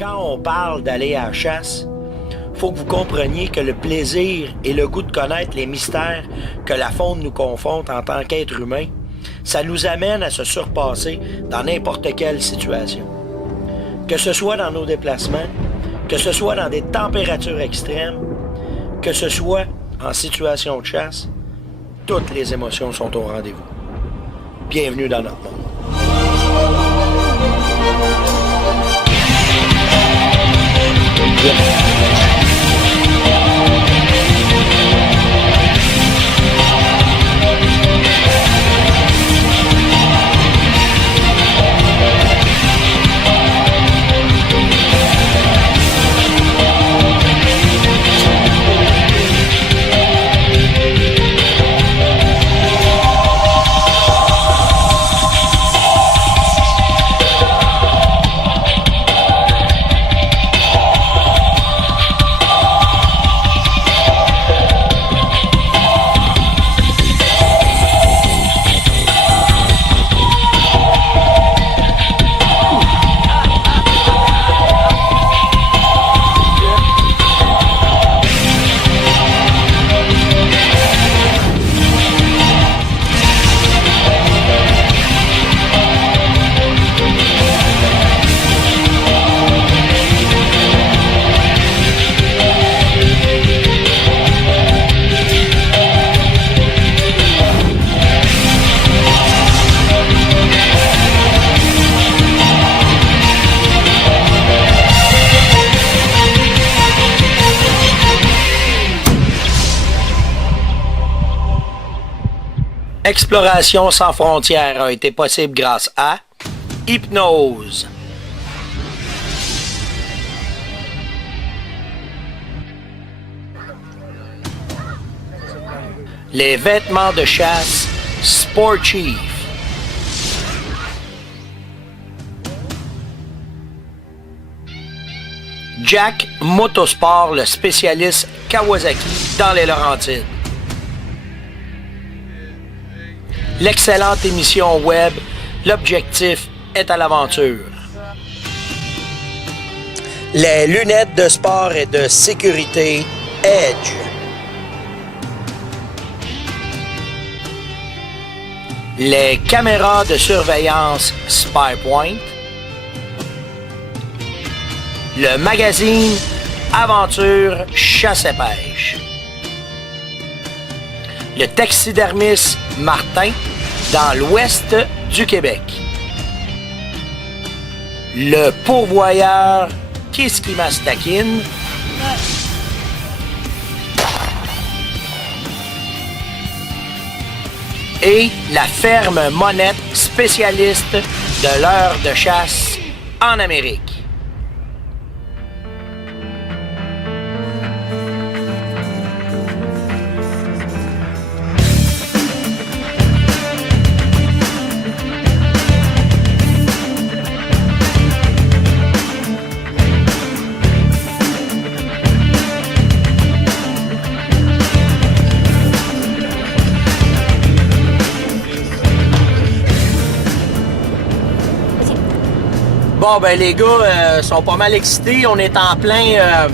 Quand on parle d'aller à la chasse, faut que vous compreniez que le plaisir et le goût de connaître les mystères que la faune nous confronte en tant qu'être humain, ça nous amène à se surpasser dans n'importe quelle situation. Que ce soit dans nos déplacements, que ce soit dans des températures extrêmes, que ce soit en situation de chasse, toutes les émotions sont au rendez-vous. Bienvenue dans notre monde. Exploration sans frontières a été possible grâce à Hypnose. Les vêtements de chasse Sport Chief. Jack Motosport, le spécialiste Kawasaki dans les Laurentides. L'excellente émission web L'Objectif est à l'aventure. Les lunettes de sport et de sécurité Edge. Les caméras de surveillance SpyPoint. Le magazine Aventure Chasse et Pêche. Le taxidermiste Martin dans l'ouest du Québec. Le pourvoyeur Kiskimastakin. Et la ferme Monette, spécialiste de l'heure de chasse en Amérique. Bon, ben les gars sont pas mal excités. On est en plein...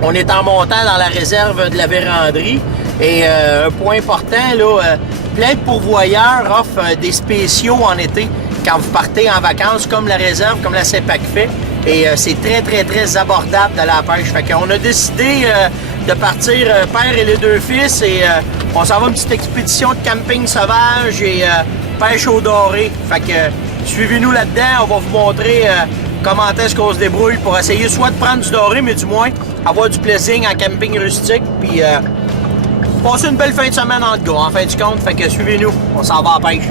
on est en montant dans la réserve de la véranderie. Et un point important, là, plein de pourvoyeurs offrent des spéciaux en été quand vous partez en vacances, comme la réserve, comme la CEPAC fait. Et c'est très, très, très abordable de la pêche. Fait qu'on a décidé de partir père et les deux fils et on s'en va une petite expédition de camping sauvage et pêche au doré. Fait que suivez-nous là-dedans, on va vous montrer comment est-ce qu'on se débrouille pour essayer soit de prendre du doré, mais du moins avoir du plaisir en camping rustique, puis passer une belle fin de semaine entre gars, en fin du compte. Fait que suivez-nous, on s'en va à la pêche.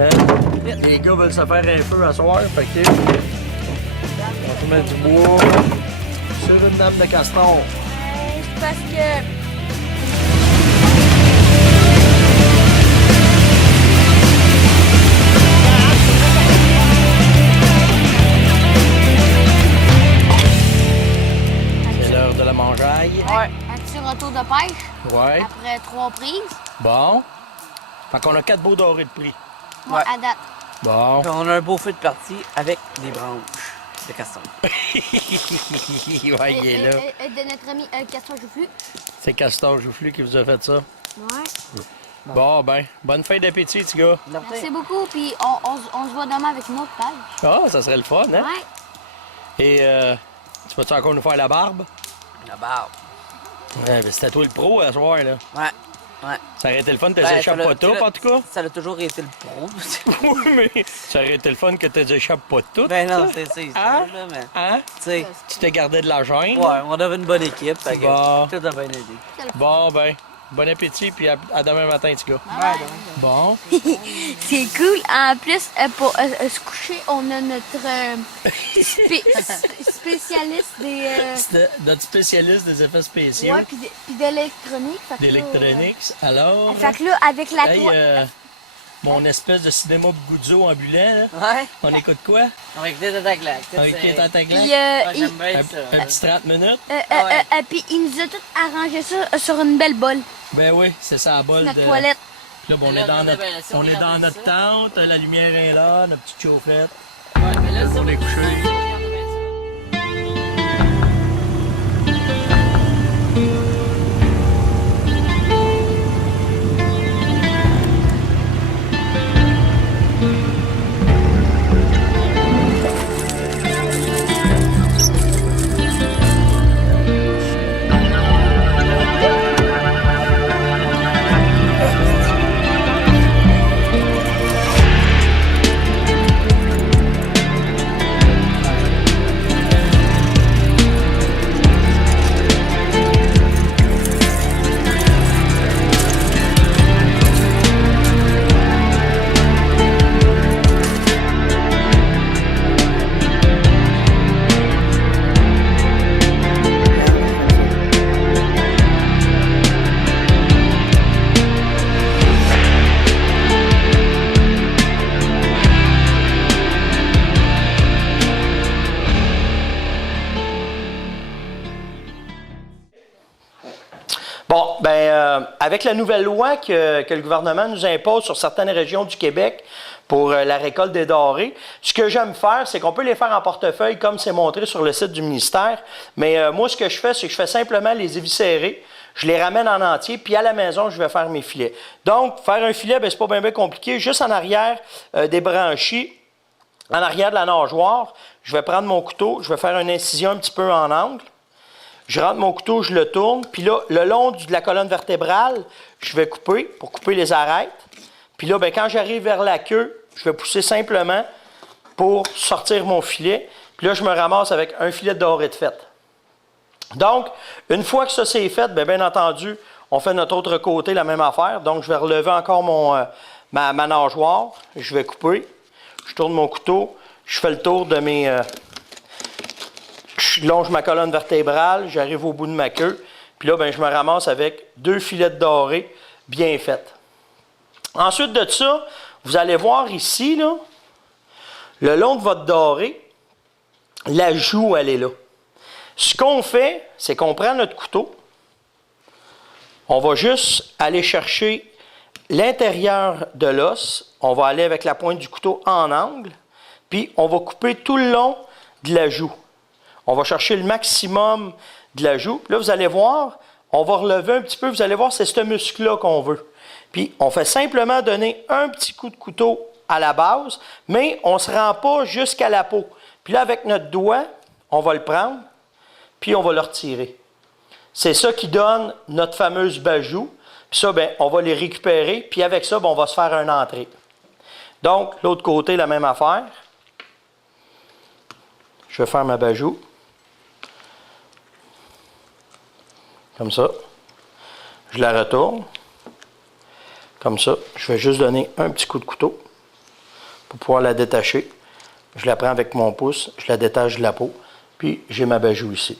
Hein? Les gars veulent se faire un feu à soir, fait que... On va mettre du bois sur une dame de castor. C'est parce que... C'est l'heure de la mangeaille. Ouais. Un petit retour de pêche. Ouais. Après 3 prises. Bon. Fait qu'on a 4 beaux dorés de prix. Ouais. À date. Bon. Puis on a un beau feu de partie avec des branches de castor. Ouais, il est là. De notre ami Castor Joufflu. C'est Castor Joufflu qui vous a fait ça. Ouais. Bon, ben, bonne fin d'appétit, petit gars. Merci beaucoup, puis on se voit demain avec une autre page. Ah, ça serait le fun, hein? Ouais. Et tu vas-tu encore nous faire la barbe? La barbe. Ouais, ben c'était toi le pro à ce soir, là. Ouais. Ouais. Ça aurait été le fun que Ben, t'échappes ça pas l'a- tout, en tout cas. Ça a toujours été le pro. Oui, mais ça aurait été le fun que t'échappes pas tout. Ben non, ça. c'est ça, Hein? là, mais... Hein? Tu sais, Tu te gardais de la gêne? ouais, on avait une bonne équipe, fait que Bon. tout a bien aidé. Bon, ben, bon appétit, puis à demain matin, petit gars. Bon. C'est cool. En plus, pour se coucher, on a notre spécialiste des... C'était notre spécialiste des effets spéciaux, Ouais, puis de l'électronique. Fait que là, d'électronique. Alors, Fait que là, avec la hey, toile... mon espèce de cinéma Guzzo ambulant, là, Ouais. on écoute quoi? On va écouter ta claque. Avec qui est en ta glace? Puis, Ouais, il, j'aime bien Un ça. petit 30 minutes? puis il nous a tout arrangé ça sur une belle bolle. Ben oui, c'est ça, la bol Notre de... toilette. Là, bon, on Là, est dans regardez notre, bien, là, si on on est regarde dans notre ça. tente, la lumière est là, notre petite chauffette. Ouais, mais là, Pour les coucher. Bon, ben, avec la nouvelle loi que le gouvernement nous impose sur certaines régions du Québec pour la récolte des denrées, ce que j'aime faire, c'est qu'on peut les faire en portefeuille comme c'est montré sur le site du ministère. Mais moi, ce que je fais, c'est que je fais simplement les éviscérer, je les ramène en entier, puis à la maison, je vais faire mes filets. Donc, faire un filet, ben, c'est pas bien compliqué. Juste en arrière des branchies, en arrière de la nageoire, je vais prendre mon couteau, je vais faire une incision un petit peu en angle. Je rentre mon couteau, je le tourne, puis là, le long de la colonne vertébrale, je vais couper pour couper les arêtes. Puis là, ben, quand j'arrive vers la queue, je vais pousser simplement pour sortir mon filet. Puis là, je me ramasse avec un filet de doré de fête. Donc, une fois que ça c'est fait, bien entendu, on fait notre autre côté la même affaire. Donc, je vais relever encore ma nageoire. Je vais couper. Je tourne mon couteau. Je fais le tour de mes... je longe ma colonne vertébrale. J'arrive au bout de ma queue. Puis là, ben, je me ramasse avec 2 filets de doré bien faits. Ensuite de ça, vous allez voir ici, là, le long de votre doré, la joue, elle est là. Ce qu'on fait, c'est qu'on prend notre couteau, on va juste aller chercher l'intérieur de l'os, on va aller avec la pointe du couteau en angle, puis on va couper tout le long de la joue. On va chercher le maximum de la joue. Puis là, vous allez voir, on va relever un petit peu, vous allez voir, c'est ce muscle-là qu'on veut. Puis on fait simplement donner un petit coup de couteau à la base, mais on ne se rend pas jusqu'à la peau. Puis là, avec notre doigt, on va le prendre, puis on va le retirer. C'est ça qui donne notre fameuse bajou. Puis ça, bien, on va les récupérer, puis avec ça, bien, on va se faire une entrée. Donc, l'autre côté, la même affaire. Je vais faire ma bajou. Comme ça. Je la retourne. Comme ça. Je vais juste donner un petit coup de couteau. pour pouvoir la détacher. Je la prends avec mon pouce, je la détache de la peau, puis j'ai ma bajoux ici.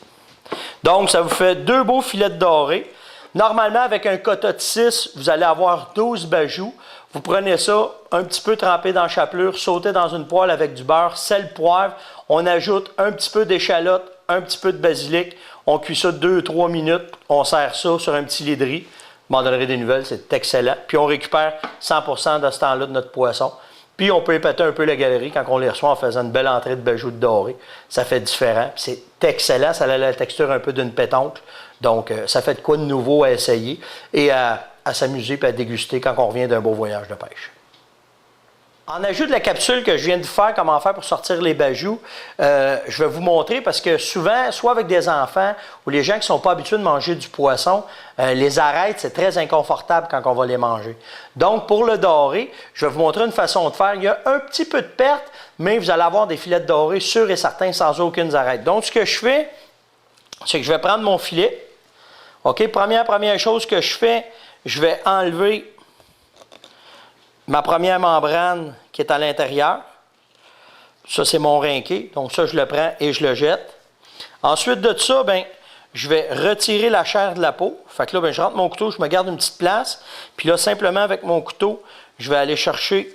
Donc, ça vous fait 2 beaux filets de doré. Normalement, avec un quota de 6, vous allez avoir 12 bajoux. Vous prenez ça, un petit peu trempé dans la chapelure, sautez dans une poêle avec du beurre, sel, poivre. On ajoute un petit peu d'échalote, un petit peu de basilic. On cuit ça 2-3 minutes. On sert ça sur un petit lit de riz. Je m'en donnerai des nouvelles, c'est excellent. Puis on récupère 100% de ce temps-là de notre poisson. Puis on peut épater un peu la galerie quand on les reçoit en faisant une belle entrée de bajoux de doré. Ça fait différent. C'est excellent. Ça a la texture un peu d'une pétoncle. Donc, ça fait de quoi de nouveau à essayer et à s'amuser et à déguster quand on revient d'un beau voyage de pêche. En ajout de la capsule que je viens de faire, comment faire pour sortir les bajoux, je vais vous montrer parce que souvent, soit avec des enfants ou les gens qui ne sont pas habitués de manger du poisson, les arêtes, c'est très inconfortable quand on va les manger. Donc, pour le doré, je vais vous montrer une façon de faire. Il y a un petit peu de perte, mais vous allez avoir des filets de doré sûrs et certains sans aucune arête. Donc, ce que je fais, c'est que je vais prendre mon filet. OK, première chose que je fais, je vais enlever ma première membrane qui est à l'intérieur. Ça, c'est mon rinqué. Donc, ça, je le prends et je le jette. Ensuite de ça, bien, je vais retirer la chair de la peau. Fait que là, bien, je rentre mon couteau, je me garde une petite place. Puis là, simplement, avec mon couteau, je vais aller chercher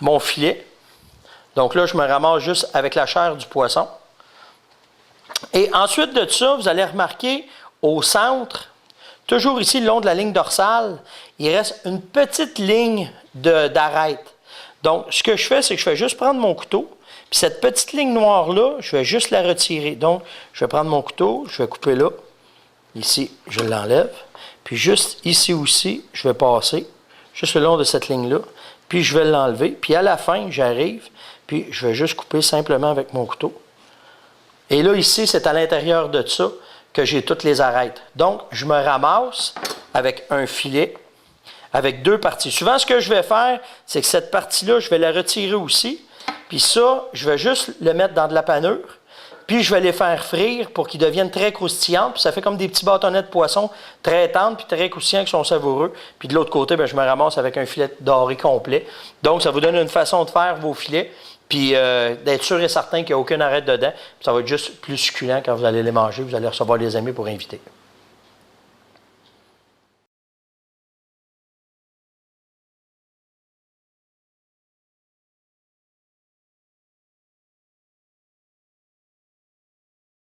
mon filet. Donc là, je me ramasse juste avec la chair du poisson. Et ensuite de ça, vous allez remarquer au centre, toujours ici, le long de la ligne dorsale, il reste une petite ligne d'arête. Donc, ce que je fais, c'est que je vais juste prendre mon couteau, puis cette petite ligne noire-là, je vais juste la retirer. Donc, je vais prendre mon couteau, je vais couper là. Ici, je l'enlève. Puis juste ici aussi, je vais passer, juste le long de cette ligne-là. Puis je vais l'enlever. Puis à la fin, j'arrive, puis je vais juste couper simplement avec mon couteau. Et là, ici, c'est à l'intérieur de ça que j'ai toutes les arêtes. Donc, je me ramasse avec un filet, avec 2 parties. Souvent, ce que je vais faire, c'est que cette partie-là, je vais la retirer aussi. Puis ça, je vais juste le mettre dans de la panure. Puis je vais les faire frire pour qu'ils deviennent très croustillants. Puis ça fait comme des petits bâtonnets de poisson très tendres puis très croustillants qui sont savoureux. Puis de l'autre côté, bien, je me ramasse avec un filet doré complet. Donc, ça vous donne une façon de faire vos filets. Puis d'être sûr et certain qu'il n'y a aucune arête dedans. Puis ça va être juste plus succulent quand vous allez les manger. Vous allez recevoir des amis pour inviter.